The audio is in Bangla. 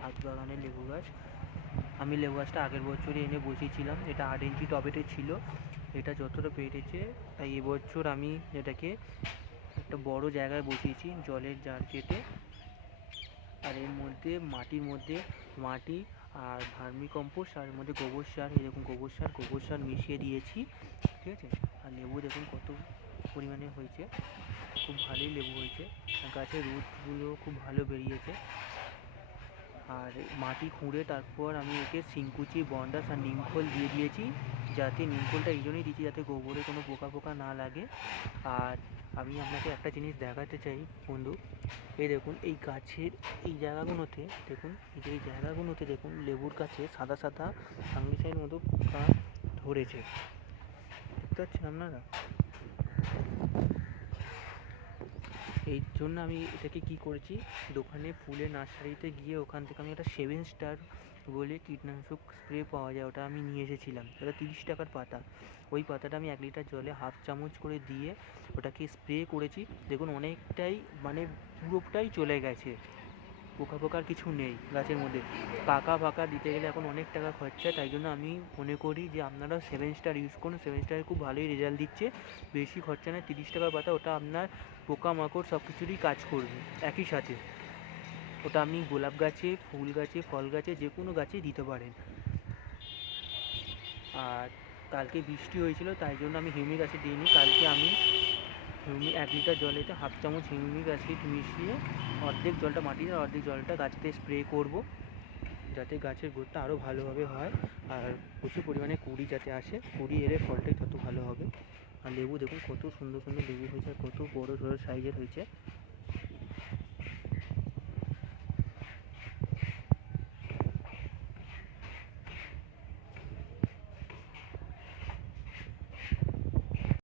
ছাদ বাগানের লেবু গাছ। আমি লেবু গাছটা আগের বছরই এনে বসিয়েছিলাম। এটা 8 ইঞ্চি টবেতে ছিল। এটা যতটা বেড়েছে তাই এবছর আমি এটাকে একটা বড় জায়গায় বসিয়েছি জলের জার কেটে। আর এর মধ্যে মাটির মধ্যে মাটি আর ভার্মি কম্পোস্ট আর এর মধ্যে গোবর সার, এরকম গোবর সার মিশিয়ে দিয়েছি, ঠিক আছে। আর লেবু দেখুন কত পরিমাণে হয়েছে, খুব ভালোই লেবু হয়েছে। গাছের রুটগুলো খুব ভালো বেরিয়েছে। আর মাটি খুঁড়ে তারপর আমি একে শিংকুচি, বন্ডাস আর নিমখোল দিয়ে দিয়েছি, যাতে নিমখোলটা এই জন্যই দিয়েছি যাতে গোবরে কোনো পোকা না লাগে। আর আমি আপনাকে একটা জিনিস দেখাতে চাই বন্ধু, এই দেখুন এই গাছের এই জায়গাগুলোতে দেখুন, এই জায়গাগুলোতে দেখুন লেবুর গাছে সাদা সাদা ফাঙ্গিসাইড মতো পোকা ধরেছে, দেখতে পাচ্ছেন আপনারা। এই জন্য আমি এটাকে কী করেছি, দোকানে ফুলের নার্সারিতে গিয়ে ওখান থেকে আমি একটা 7 স্টার বলে কীটনাশক স্প্রে পাওয়া যায়, ওটা আমি নিয়ে এসেছিলাম। ওটা 30 টাকার পাতা। ওই পাতাটা আমি 1 লিটার জলে হাফ চামচ করে দিয়ে ওটাকে স্প্রে করেছি। দেখুন অনেকটাই মানে পুরোটাই চলে গেছে, পোকার কিছু নেই গাছের মধ্যে। পাকা দিতে গেলে এখন অনেক টাকা খরচা, তাই জন্য আমি মনে করি যে আপনারা 7 স্টার ইউজ করুন। 7 স্টারে খুব ভালোই রেজাল্ট দিচ্ছে, বেশি খরচা নেই। 30 টাকার পাতা, ওটা আপনার পোকামাকড় সব কিছুরই কাজ করবে একই সাথে। ওটা আপনি গোলাপ গাছে, ফুল গাছে, ফল গাছে, যে কোনো গাছে দিতে পারেন। আর কালকে বৃষ্টি হয়েছিল তাই জন্য আমি হিউমিক অ্যাসিড দিইনি। কালকে আমি 1 লিটার জলেতে হাফ চামচ হিউমিক অ্যাসিড মিশিয়ে অর্ধেক জলটা মাটিতে আর অর্ধেক জলটা গাছেতে স্প্রে করব, যাতে গাছের গ্রোথটা আরও ভালোভাবে হয় আর প্রচুর পরিমাণে কুঁড়ি যাতে আসে। কুঁড়ি এলে ফলটাই তত ভালো হবে। আর লেবু দেখুন কত সুন্দর সুন্দর লেবু হয়েছে, আর কত বড় সাইজের হয়েছে।